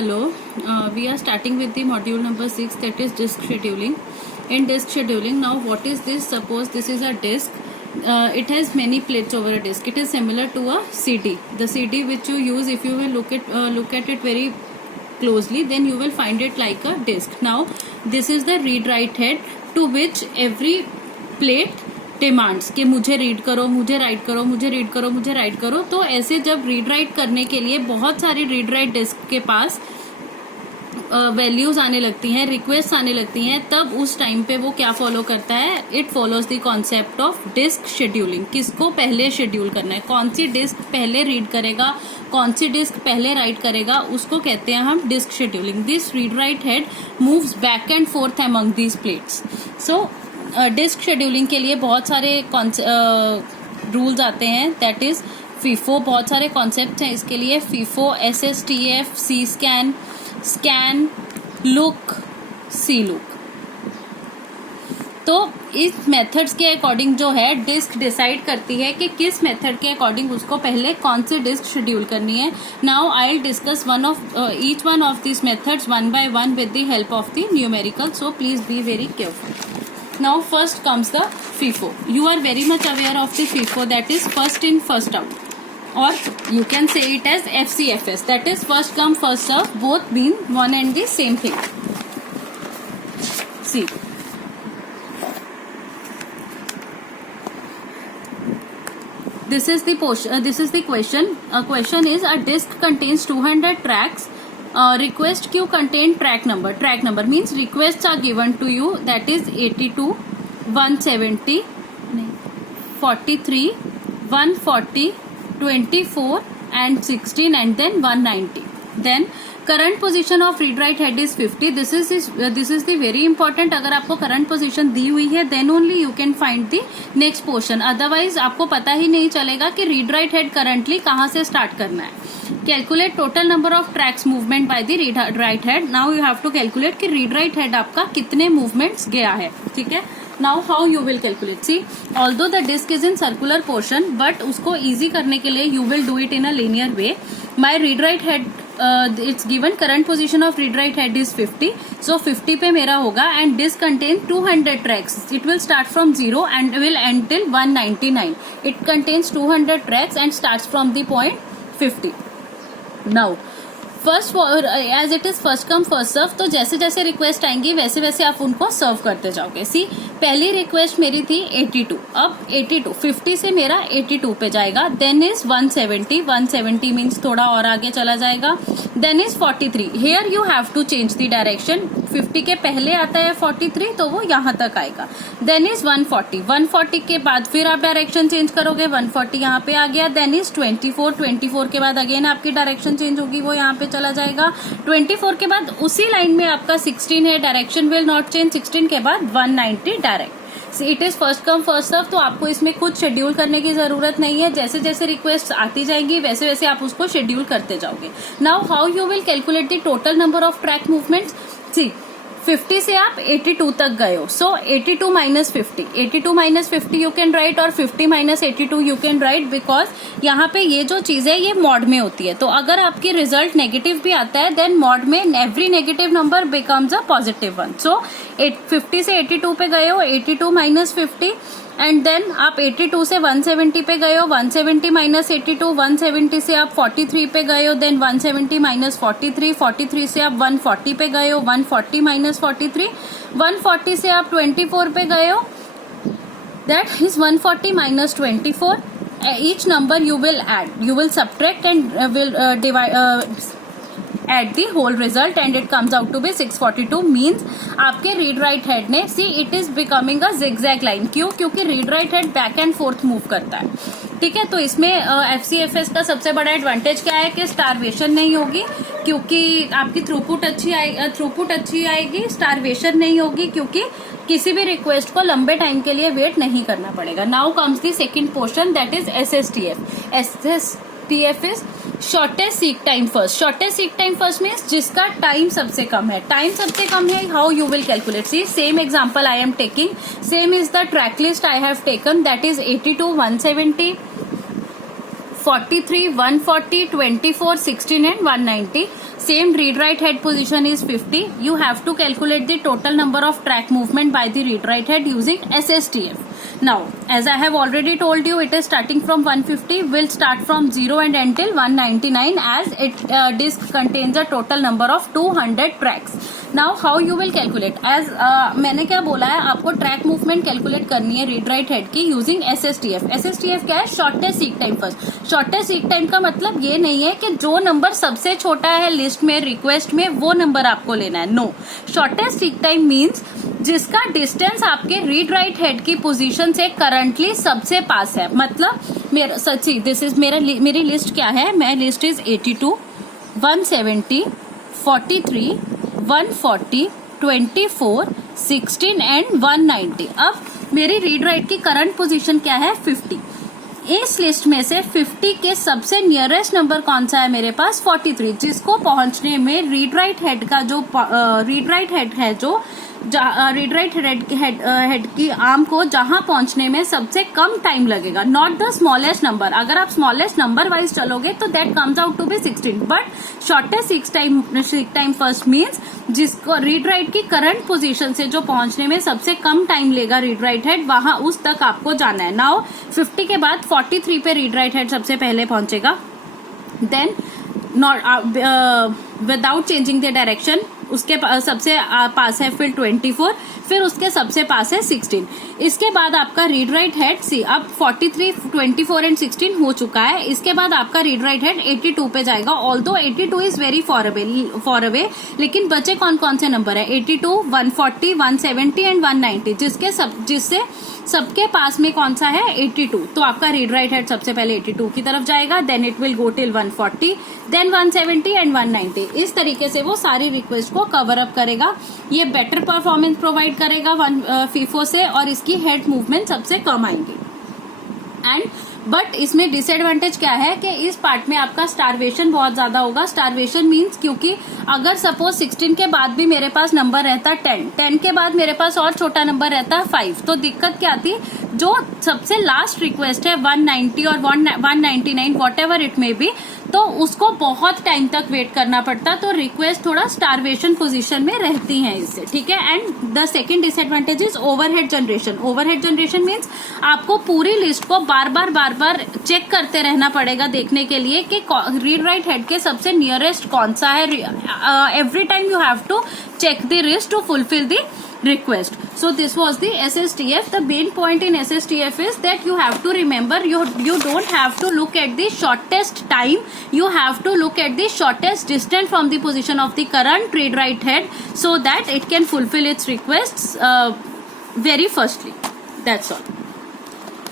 Hello, we are starting with the module number 6, that is disk scheduling. In disk scheduling, now what is this? Suppose this is a disk. It has many plates over a disk. It is similar to a CD. The CD which you use, if you will look at it very closely, then you will find it like a disk. Now this is the read write head to which every plate demands कि मुझे read करो, मुझे right करो, मुझे read करो, मुझे right करो. तो ऐसे जब रीड राइट करने के लिए बहुत सारी रीड राइट डिस्क के पास वैल्यूज आने लगती हैं, रिक्वेस्ट आने लगती हैं, तब उस टाइम पे वो क्या फॉलो करता है? It follows the concept of disk scheduling. किसको पहले शेड्यूल करना है, कौन सी डिस्क पहले रीड करेगा, कौन सी डिस्क पहले राइट करेगा, उसको कहते हैं हम disk scheduling. This read write head moves back and forth among these plates. So disk scheduling के लिए बहुत सारे रूल्स आते हैं, दैट इज फीफो. बहुत सारे कॉन्सेप्ट हैं इसके लिए. FIFO, SSTF, C scan, scan, look, C look. तो इस मेथड्स के अकॉर्डिंग जो है डिस्क डिसाइड करती है कि किस मेथड के अकॉर्डिंग उसको पहले कौन सी डिस्क शेड्यूल करनी है. Now I will discuss each one of this methods one by one with the help of the numerical. So please be very careful. Now first comes the FIFO. You are very much aware of the FIFO, that is first in first out, or you can say it as FCFS, that is first come first serve, both being one and the same thing. See, this is the question. A question is, a disk contains 200 tracks. Request queue contain track number. Track number means requests are given to you, that is 82, 170, 43, 140, 24 and 16 and then 190. Then current position of read write head is 50. This is the very important. अगर आपको current position दी हुई है then only you can find the next portion. Otherwise आपको पता ही नहीं चलेगा कि read write head currently कहाँ से start करना है. Calculate total number of tracks movement by the read write head. Now you have to calculate कि रीड राइट हेड आपका कितने मूवमेंट्स गया है. ठीक है. Now how you will calculate. See, although the disk is in circular portion, but उसको easy करने के लिए you will do it in a linear way. My read write head it's given current position of read write head is 50. So 50 पे मेरा होगा and disk contain 200 tracks. It will start from 0 and will end till 199. It contains 200 tracks and start from the point 50. Now first as it is first come first serve, तो जैसे जैसे request आएंगी वैसे वैसे आप उनको सर्व करते जाओगे. सी, पहली रिक्वेस्ट मेरी थी 82. अब 82 50 से मेरा 82 पे जाएगा. Then is 170. 170 मीन्स थोड़ा और आगे चला जाएगा. Then is 43. Here you have to change the direction. 50 के पहले आता है 43, तो वो यहाँ तक आएगा. Then is 140. 140 के बाद फिर आप डायरेक्शन चेंज करोगे. 140 यहाँ पे आ गया. Then is 24. 24 के बाद अगेन आपकी डायरेक्शन चेंज होगी, वो यहाँ पे चला जाएगा. 24 के बाद उसी लाइन में आपका 16 है, डायरेक्शन विल नॉट चेंज. 16 के बाद 190 direct. It is first come first serve. तो आपको इसमें कुछ शेड्यूल करने की जरूरत नहीं है. जैसे जैसे रिक्वेस्ट आती जाएंगी वैसे वैसे आप उसको शेड्यूल करते जाओगे. Now how you will calculate the total number of track movements. See, 50 से आप 82 तक गए हो. So 82 minus 50. 82 minus 50 you can write, और 50 minus 82 you can write, because यहाँ पे ये जो चीज है ये मॉड में होती है. तो अगर आपकी रिजल्ट नेगेटिव भी आता है देन मॉड में every negative number becomes a positive one. So 50 से 82 पे गए हो, 82 माइनस 50, एंड देन आप 82 से 170 पे गए हो. 170 माइनस 82, 170 से आप 43 पे गए हो. देन 170 माइनस 43, 43 से आप 140 पे गए हो. 140 माइनस 43, 140 से आप 24 पे गए हो. That is 140 minus 24. Each number you will add, you will subtract and will divide at the whole result and it comes out to be 642. means आपके रीड राइट हेड ने, see it is becoming a zigzag line. क्यों? क्योंकि read write head back and fourth move करता है. ठीक है. तो इसमें FCFS का सबसे बड़ा एडवांटेज क्या है कि स्टारवेशन नहीं होगी, क्योंकि आपकी थ्रूपुट अच्छी आएगी. स्टारवेशन नहीं होगी क्योंकि किसी भी रिक्वेस्ट को लंबे टाइम के लिए वेट नहीं करना पड़ेगा. Now comes the second portion, that is SSTF. SSTF is shortest seek time first. Shortest seek time first means जिसका टाइम सबसे कम है. टाइम सबसे कम है, how you will calculate. See, same example I am taking, same is the track list I have taken, that is 82, 170, 43, 140, 24, 16 and 190. Same read write head position is 50. You have to calculate the total number of track movement by the read write head using SSTF. Now, as I have already told you, it is starting from 150, will start from 0 and until 199 as it disk contains a total number of 200 tracks. Now, how you will calculate? As मैंने क्या बोला है, आपको track movement calculate करनी है read write head की using SSTF. SSTF क्या है? Shortest seek time first. Shortest seek time का मतलब ये नहीं है कि जो नंबर सबसे छोटा है लिस्ट में, रिक्वेस्ट में, वो नंबर आपको लेना है. No, shortest seek time means जिसका डिस्टेंस आपके रीड राइट हेड की पोजीशन से करंटली सबसे पास है. मतलब मेरा सच्ची दिस इज मेरी लिस्ट क्या है? मैं लिस्ट इज 82, 170, 43, 140, 24, 16 एंड 190. अब मेरी रीड राइट की करंट पोजीशन क्या है? 50. इस लिस्ट में से 50 के सबसे नियरेस्ट नंबर कौन सा है मेरे पास? 43, जिसको पहुंचने में रीड राइट हेड का जो रीड राइट हेड है, जो रीड राइट हेड की आर्म को जहां पहुंचने में सबसे कम टाइम लगेगा. Not the smallest number. अगर आप स्मॉलेस्ट नंबर वाइज चलोगे तो that comes out to be 16. But shortest seek time first means जिसको रीड राइट की करंट पोजीशन से जो पहुंचने में सबसे कम टाइम लेगा रीड राइट हेड, वहां उस तक आपको जाना है. नाउ 50 के बाद 43 पे रीड राइट हेड सबसे पहले पहुंचेगा. Then without changing the direction उसके सबसे पास है फिर 24, फिर उसके सबसे पास है 16. इसके बाद आपका रीड राइट हेड सी अब 43, 24 एंड 16 हो चुका है. इसके बाद आपका रीड राइट हेड 82 पे जाएगा. Although 82 is very for away, लेकिन बचे कौन कौन से नंबर है? 82, 140, 170 एंड 190, जिससे सबके पास में कौन सा है? 82. तो आपका रीड राइट हेड सबसे पहले 82 की तरफ जाएगा. Then it will go till 140, then 170 and 190. इस तरीके से वो सारी रिक्वेस्ट को कवर अप करेगा. ये बेटर परफॉर्मेंस प्रोवाइड करेगा FIFO से, और इसकी हेड मूवमेंट सबसे कम आएंगी. एंड बट इसमें डिसएडवांटेज क्या है कि इस पार्ट में आपका स्टारवेशन बहुत ज्यादा होगा. स्टारवेशन मीन्स क्योंकि अगर सपोज 16 के बाद भी मेरे पास नंबर रहता 10 के बाद मेरे पास और छोटा नंबर रहता 5, तो दिक्कत क्या आती? जो सबसे लास्ट रिक्वेस्ट है 190 और 199 what ever it may be, तो उसको बहुत टाइम तक वेट करना पड़ता. तो रिक्वेस्ट थोड़ा स्टारवेशन पोजीशन में रहती हैं इससे. ठीक है. And the second disadvantage is overhead generation. Overhead generation means आपको पूरी लिस्ट को बार बार चेक करते रहना पड़ेगा देखने के लिए कि रीड राइट हेड के सबसे नियरेस्ट कौन सा है. Every time you have to check the list to fulfill the request. So this was the SSTF. The main point in SSTF is that you have to remember you don't have to look at the shortest time. You have to look at the shortest distance from the position of the current read write head so that it can fulfill its requests very firstly. That's all.